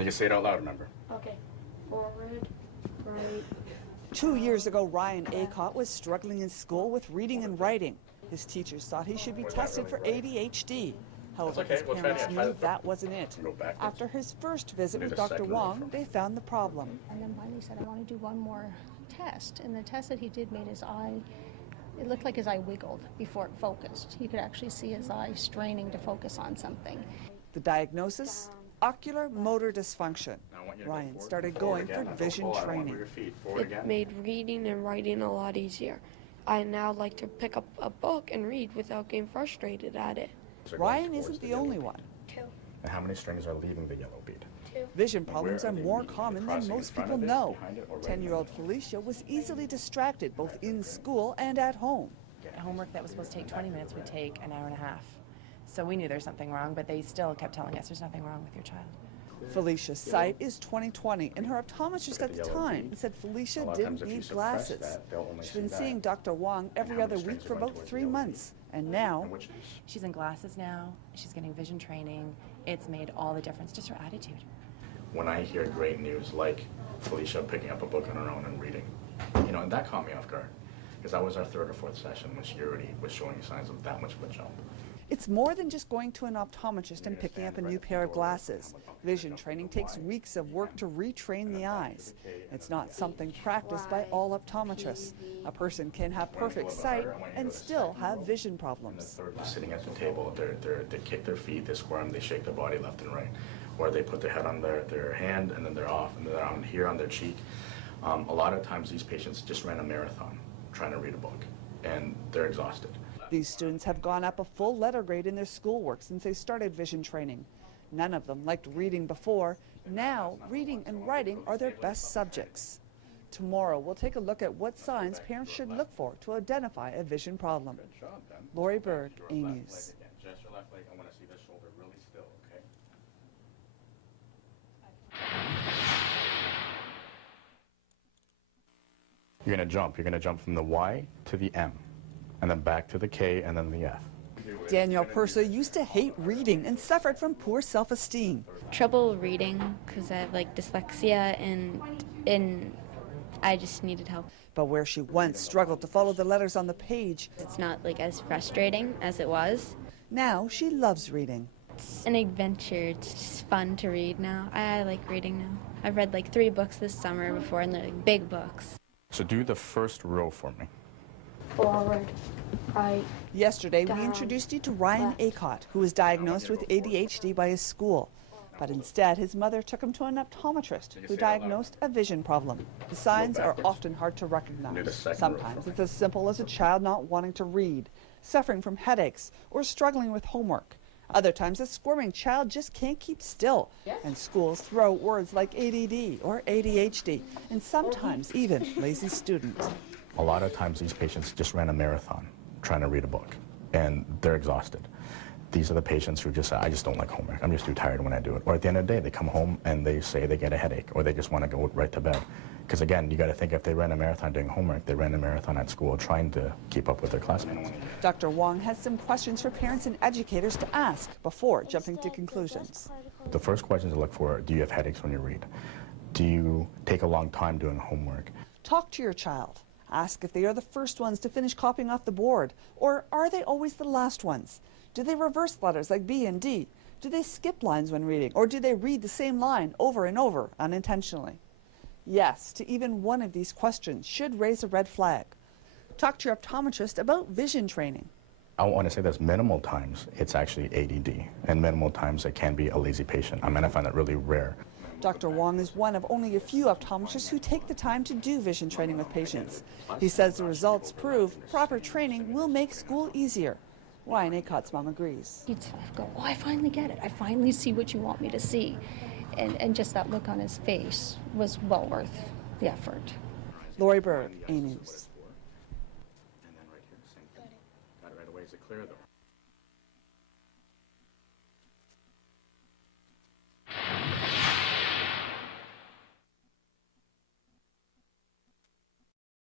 You can say it out loud, remember? Okay. Forward, right. 2 years ago, Huang.avi was struggling in school with reading and writing. His teachers thought he should be tested for ADHD. However, his parents knew that wasn't it. After his first visit with Dr. Huang, they found the problem. And then finally said, I want to do one more test. And the test that he did made his eye, it looked like his eye wiggled before it focused. You could actually see his eye straining to focus on something. The diagnosis? Ocular motor dysfunction. Ryan started going for vision training. It made reading and writing a lot easier. I now like to pick up a book and read without getting frustrated at it. Ryan isn't the only one. 2. And how many strings are leaving the yellow bead? 2. Vision problems are more common than most people know. 10-year-old Felicia was easily distracted both in school and at home. Homework that was supposed to take 20 minutes would take an hour and a half. So we knew there's something wrong, but they still kept telling us there's nothing wrong with your child. Felicia's sight is 20/20, and her optometrist at the time said Felicia didn't need glasses. She's been seeing Dr. Huang every other week for about 3 months, and now She's in glasses now, she's getting vision training. It's made all the difference, just her attitude. When I hear great news like Felicia picking up a book on her own and reading, and that caught me off guard, because that was our 3rd or 4th session when she already was showing signs of that much of a jump. it's more than just going to an optometrist and picking up a new pair of glasses. Vision training takes weeks of work to retrain the eyes. It's not something practiced by all optometrists. A person can have perfect sight and still have vision problems. Sitting at the table, they kick their feet, they squirm, they shake their body left and right. Or they put their head on their hand and then they're off, and they're on here on their cheek. A lot of times these patients just ran a marathon trying to read a book, and they're exhausted. These students have gone up a full letter grade in their schoolwork since they started vision training. None of them liked reading before. Now, reading and writing are their best subjects. Tomorrow, we'll take a look at what signs parents should look for to identify a vision problem. Lori Berg, A News. You're going to jump. You're going to jump from the Y to the M, and then back to the K, and then the F. Danielle Purser used to hate reading and suffered from poor self-esteem. Trouble reading because I have dyslexia and I just needed help. But where she once struggled to follow the letters on the page, It's not as frustrating as it was. now she loves reading. It's an adventure. It's just fun to read now. I like reading now. I've read 3 books this summer before, and they're big books. So do the first row for me. Forward, right. Yesterday, we Down, introduced you to Ryan Acott, who was diagnosed with ADHD by his school. But instead, his mother took him to an optometrist who diagnosed a vision problem. The signs are often hard to recognize. Sometimes it's as simple as a child not wanting to read, suffering from headaches, or struggling with homework. Other times, a squirming child just can't keep still, and schools throw words like ADD or ADHD, and sometimes even lazy students. A lot of times these patients just ran a marathon trying to read a book, and they're exhausted. These are the patients who just say, I just don't like homework. I'm just too tired when I do it. Or at the end of the day, they come home and they say they get a headache, or they just want to go right to bed. Because again, you got to think, if they ran a marathon doing homework, they ran a marathon at school trying to keep up with their classmates. Dr. Huang has some questions for parents and educators to ask before jumping to conclusions. The first questions to look for are, do you have headaches when you read? Do you take a long time doing homework? Talk to your child. Ask if they are the first ones to finish copying off the board, or are they always the last ones? Do they reverse letters like B and D? Do they skip lines when reading, or do they read the same line over and over unintentionally? Yes to even one of these questions should raise a red flag. Talk to your optometrist about vision training. I want to say there's minimal times it's actually ADD, and minimal times it can be a lazy patient. I find that really rare. Dr. Huang is one of only a few optometrists who take the time to do vision training with patients. He says the results prove proper training will make school easier. Ryan Acott's mom agrees. He'd sort of go, oh, I finally get it. I finally see what you want me to see. And just that look on his face was well worth the effort. Lori Berg, A News. And then right here, same thing. Got it right away. Is it clear though?